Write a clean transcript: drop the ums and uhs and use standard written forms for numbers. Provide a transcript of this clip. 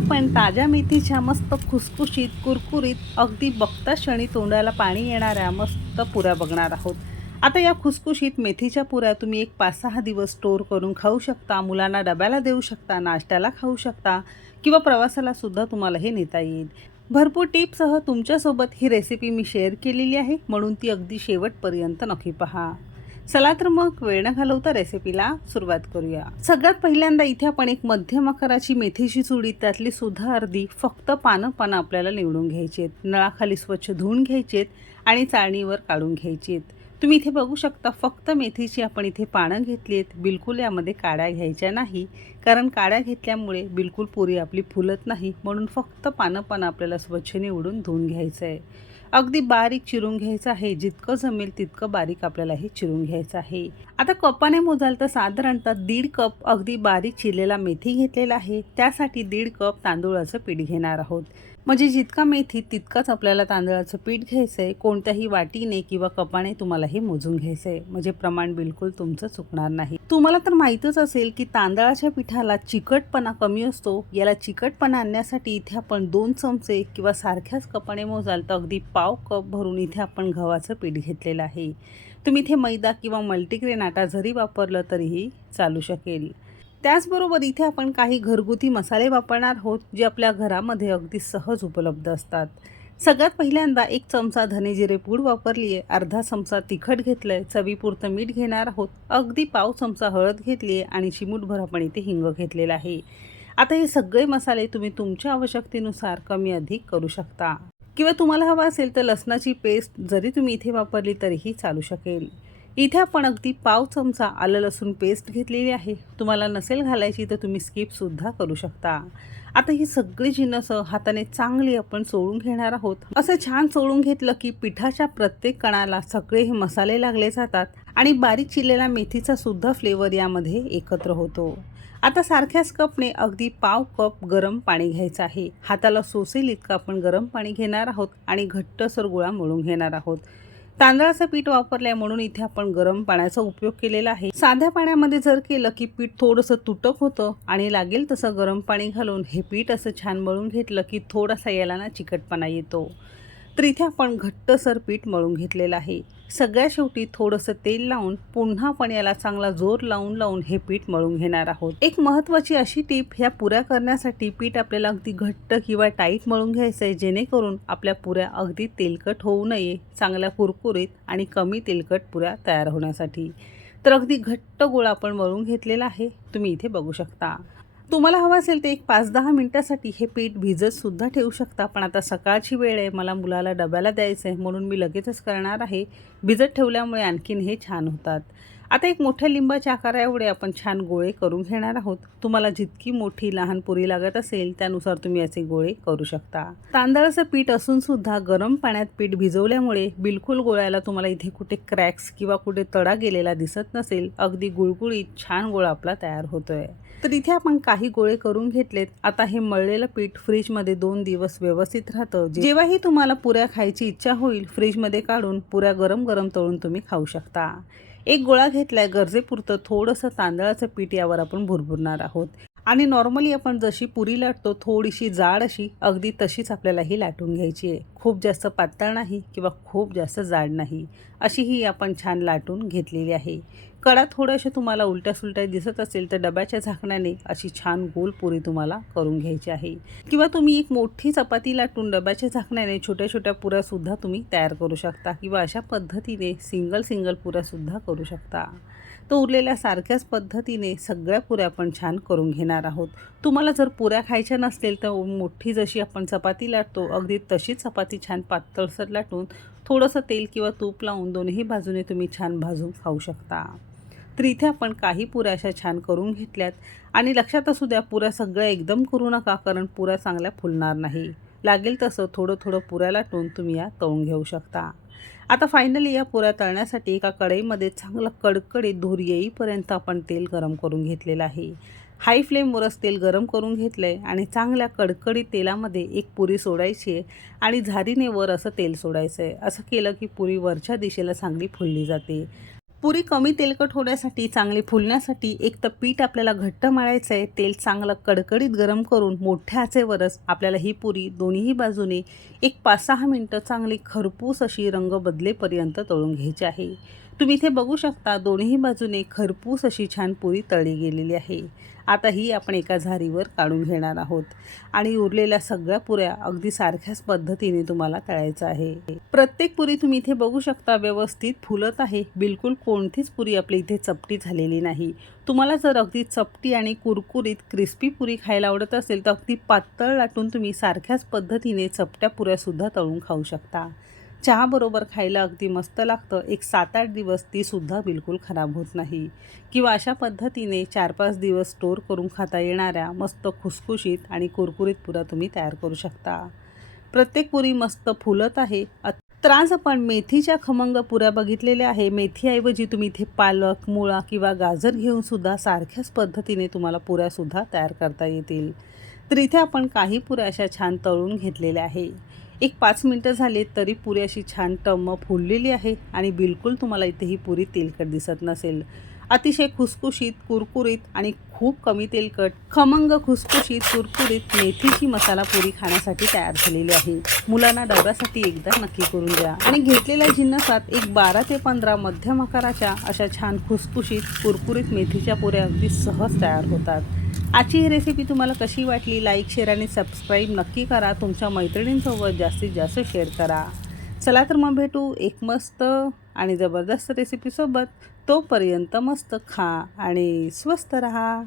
पण ताज्या मेथीच्या मस्त खुसखुशीत कुरकुरीत अगदी बघता क्षणी तोंडाला पाणी येणाऱ्या मस्त पुऱ्या बघणार आहोत. आता या खुसखुशीत मेथीच्या पुऱ्या तुम्ही एक 5-6 दिवस स्टोर करून खाऊ शकता. मुलांना डब्याला देऊ शकता, नाश्त्याला खाऊ शकता किंवा प्रवासाला सुद्धा तुम्हाला हे नेता येईल. भरपूर टिप्ससह तुमच्यासोबत ही रेसिपी मी शेअर केलेली आहे, म्हणून ती अगदी शेवटपर्यंत नक्की पहा. चला तर मग वेळ न घालवता रेसिपीला सुरुवात करूया. सगळ्यात पहिल्यांदा इथे आपण एक मध्यम आकाराची मेथीची चुडी, त्यातली सुद्धा अर्धी, फक्त पानं आपल्याला निवडून घ्यायची आहेत. नळाखाली स्वच्छ धुवून घ्यायची आहेत आणि चाळणीवर काढून घ्यायची आहेत. तुम्ही इथे बघू शकता, फक्त मेथीची आपण इथे पानं घेतली आहेत. बिलकुल यामध्ये काड्या घ्यायच्या नाही, कारण काड्या घेतल्यामुळे बिलकुल पुरी आपली फुलत नाही. म्हणून फक्त पानं आपल्याला स्वच्छ निवडून धुवून घ्यायचं आहे. अगदी बारीक चिरून घ्यायचं आहे. जितकं जमेल तितकं बारीक आपल्याला हे चिरून घ्यायचं आहे. आता कपाने मोजाल तर साधारणतः 1.5 कप अगदी बारीक चिरलेला मेथी घेतलेला आहे. त्यासाठी 1.5 कप तांदूळाचं पीठ घेणार आहोत. म्हणजे जितका मेथी तितकाच आपल्याला तांदळाचं पीठ घ्यायचं आहे. कोणत्याही वाटीने किंवा कपाने तुम्हाला हे मोजून घ्यायचं आहे, म्हणजे प्रमाण बिलकुल तुमचं चुकणार नाही. तुम्हाला तर माहीतच असेल की तांदळाच्या पिठाला चिकटपणा कमी असतो. याला चिकटपणा आणण्यासाठी इथे आपण 2 चमचे किंवा सारख्याच कपाने मोजाल तर अगदी पाव कप भरून इथे आपण गव्हाचं पीठ घेतलेलं आहे. तुम्ही इथे मैदा किंवा मल्टीग्रेन आटा जरी वापरलं तरीही चालू शकेल. त्याचबरोबर इथे आपण काही घरगुती मसाले वापरणार आहोत, जे आपल्या घरामध्ये अगदी सहज उपलब्ध असतात. सगळ्यात पहिल्यांदा 1 चमचा धने जिरे पूड वापरली आहे. अर्धा चमचा तिखट घेतलं आहे. चवीपुरतं मीठ घेणार आहोत. अगदी पाव चमचा हळद घेतली आहे आणि चिमूटभर आपण इथे हिंग घेतलेला आहे. आता हे सगळे मसाले तुम्ही तुमच्या आवश्यकतेनुसार कमी अधिक करू शकता, किंवा तुम्हाला हवा असेल तर लसणाची पेस्ट जरी तुम्ही इथे वापरली तरीही चालू शकेल. इथे आपण अगदी पाव चमचा आलं लसूण पेस्ट घेतलेली आहे. तुम्हाला नसेल घालायची तर तुम्ही स्किपसुद्धा करू शकता. आता ही सगळी जिन्नस हाताने चांगली आपण चोळून घेणार आहोत. असं छान चोळून घेतलं की पिठाच्या प्रत्येक कणाला सगळे हे मसाले लागले जातात आणि बारीक चिरलेला मेथीचा सुद्धा फ्लेवर यामध्ये एकत्र होतो. आता सारख्याच कपने अगदी पाव कप गरम पाणी घ्यायचं आहे. हाताला सोसेल इतकं आपण गरम पाणी घेणार आहोत आणि घट्टसर गोळा मळून घेणार आहोत. तांदळाचं पीठ वापरलंय म्हणून इथे आपण गरम पाण्याचा उपयोग केलेला आहे. साध्या पाण्यामध्ये जर केलं की पीठ थोडंसं तुटक होतं आणि लागेल तसं गरम पाणी घालून हे पीठ असं छान मळून घेतलं की थोडासा याला ना चिकटपणा येतो. तर इथे आपण घट्टसर पीठ मळून घेतलेलं आहे. सगळ्या शेवटी थोडंसं तेल लावून पुन्हा पण याला चांगला जोर लावून हे पीठ मळून घेणार आहोत. एक महत्त्वाची अशी टीप, ह्या पुऱ्या करण्यासाठी पीठ आपल्याला अगदी घट्ट किंवा टाईट मळून घ्यायचं आहे, जेणेकरून आपल्या पुऱ्या अगदी तेलकट होऊ नये, चांगल्या कुरकुरीत आणि कमी तेलकट पुऱ्या तयार होण्यासाठी. तर अगदी घट्ट गोळा आपण मळून घेतलेला आहे. तुम्ही इथे बघू शकता. तुम्हाला हवं असेल तर एक 5-10 मिनिटासाठी हे पीठ भिजत सुद्धा ठेवू शकता. पण आता सकाळची वेळ आहे, मला मुलाला डब्याला द्यायचं आहे, म्हणून मी लगेचच करणार आहे. भिजत ठेवल्यामुळे आणखीन हे छान होतात. आता एक मोठ्या लिंबाच्या आकारा एवढे आपण छान गोळे करून घेणार आहोत. तुम्हाला जितकी मोठी लहान पुरी लागत असेल त्यानुसार तुम्ही याचे गोळे करू शकता. तांदळाचं पीठ असून सुद्धा गरम पाण्यात पीठ भिजवल्यामुळे बिलकुल गोळ्याला तुम्हाला इथे कुठे क्रॅक्स किंवा कुठे तडा गेलेला दिसत नसेल. अगदी गुळगुळीत छान गोळा आपला तयार होतोय. तर इथे आपण काही गोळे करून घेतलेत. आता हे मळलेलं पीठ फ्रीजमध्ये 2 दिवस व्यवस्थित राहतं. जेव्हाही तुम्हाला पुऱ्या खायची इच्छा होईल, फ्रीजमध्ये काढून पुऱ्या गरम तळून तुम्ही खाऊ शकता. एक गोळा घेतलाय. गरजेपुरतं थोडंसं तांदळाचं पीठ यावर आपण भुरभुरणार आहोत आणि नॉर्मली आपण जशी पुरी लाटतो थोडीशी जाड अशी, अगदी तशीच आपल्याला ही लाटून घ्यायची आहे. खूप जास्त पातळ नाही किंवा खूप जास्त जाड नाही, अशी ही आपण छान लाटून घेतलेली आहे. कडा थोड्याशा तुम्हाला उलट्या सुलट्या दिसत असेल तर डब्याच्या झाकण्याने अशी छान गोल पुरी तुम्हाला करून घ्यायची आहे, किंवा तुम्ही एक मोठी चपाती लाटून डब्याच्या झाकण्याने छोट्या पुऱ्यासुद्धा तुम्ही तयार करू शकता, किंवा अशा पद्धतीने सिंगल पुऱ्यासुद्धा करू शकता. तो उरलेल्या सारख्याच पद्धतीने सगळ्या पुऱ्या आपण छान करून घेणार आहोत. तुम्हाला जर पुऱ्या खायच्या नसतील तर मोठी जशी आपण चपाती लाटतो अगदी तशीच चपाती छान पातळसर लाटून थोडंसं तेल किंवा तूप लावून दोन्ही बाजूने तुम्ही छान भाजून खाऊ शकता. तर इथे आपण काही पुऱ्या अशा छान करून घेतल्यात. आणि लक्षात असू द्या, पुऱ्या सगळ्या एकदम करू नका, कारण पुऱ्या चांगल्या फुलणार नाही. लागेल तसं थोडं पुऱ्या लाटून तुम्ही या तळून घेऊ शकता. आता फायनली या पुऱ्या तळण्यासाठी एका कढईमध्ये चांगलं कडकडीत धूर येईपर्यंत आपण तेल गरम करून घेतलेलं आहे. हाय फ्लेमवरच तेल गरम करून घेतलं आहे आणि चांगल्या कडकडीत तेलामध्ये एक पुरी सोडायची आहे आणि झारीने वर असं तेल सोडायचं आहे. असं केलं की पुरी वरच्या दिशेला चांगली फुलली जाते. पुरी कमी तेलकट होण्यासाठी, चांगली फुलण्यासाठी एक तर पीठ आपल्याला घट्ट मळायचं आहे. तेल चांगलं कडकडीत गरम करून मोठ्या आचेवरच आपल्याला ही पुरी दोन्ही बाजूने एक 5-6 मिनटं चांगली खरपूस अशी रंग बदलेपर्यंत तळून घ्यायची आहे. तुम्ही इथे बघू शकता दोन्ही बाजूने खरपूस अशी छान पुरी तळली गेलेली आहे. आता ही आपण एका झारीवर काढून घेणार आहोत आणि उरलेल्या सगळ्या पुऱ्या अगदी सारख्याच पद्धतीने तुम्हाला तळायचं आहे. प्रत्येक पुरी तुम्ही इथे बघू शकता व्यवस्थित फुलत आहे. बिलकुल कोणतीच पुरी आपली इथे चपटी झालेली नाही. तुम्हाला जर अगदी चपटी आणि कुरकुरीत क्रिस्पी पुरी खायला आवडत असेल तर अगदी पातळ लाटून तुम्ही सारख्याच पद्धतीने चपट्या पुऱ्यासुद्धा तळून खाऊ शकता. चहाबरोबर खायला अगदी मस्त लागतं. एक 7-8 दिवस तीसुद्धा बिलकुल खराब होत नाही. किंवा अशा पद्धतीने 4-5 दिवस स्टोअर करून खाता येणाऱ्या मस्त खुसखुशीत आणि कुरकुरीत पुऱ्या तुम्ही तयार करू शकता. प्रत्येक पुरी मस्त फुलत आहे. तर आज आपण मेथीच्या खमंग पुऱ्या बघितलेल्या आहे. मेथीऐवजी तुम्ही इथे पालक, मुळा किंवा गाजर घेऊन सुद्धा सारख्याच पद्धतीने तुम्हाला पुऱ्यासुद्धा तयार करता येतील. तर इथे आपण काही पुऱ्या अशा छान तळून घेतलेल्या आहे. एक 5 मिनटं झाली तरी पुरी अशी छान टम्म फुललेली आहे आणि बिलकुल तुम्हाला इथे ही पुरी तेलकट दिसत नसेल. अतिशय खुसखुशीत, कुरकुरीत आणि खूप कमी तेलकट, खमंग खुसखुशीत, कुरकुरीत मेथीची मसाला पुरी खाण्यासाठी तयार झालेली आहे. मुलांना डब्यासाठी एकदा नक्की करून द्या आणि घेतलेल्या जिन्नसात एक 12 ते 15 मध्यम आकाराच्या अशा छान खुसखुशीत, कुरकुरीत मेथीच्या पुऱ्या अगदी सहज तयार होतात. आजची ही रेसिपी तुम्हाला कशी वाटली? लाईक, शेअर आणि सबस्क्राईब नक्की करा. तुमच्या मैत्रिणींसोबत जास्तीत जास्त शेअर करा. चला तर मग भेटू एक मस्त आणि जबरदस्त रेसिपीसोबत. तोपर्यंत मस्त खा आणि स्वस्त रहा.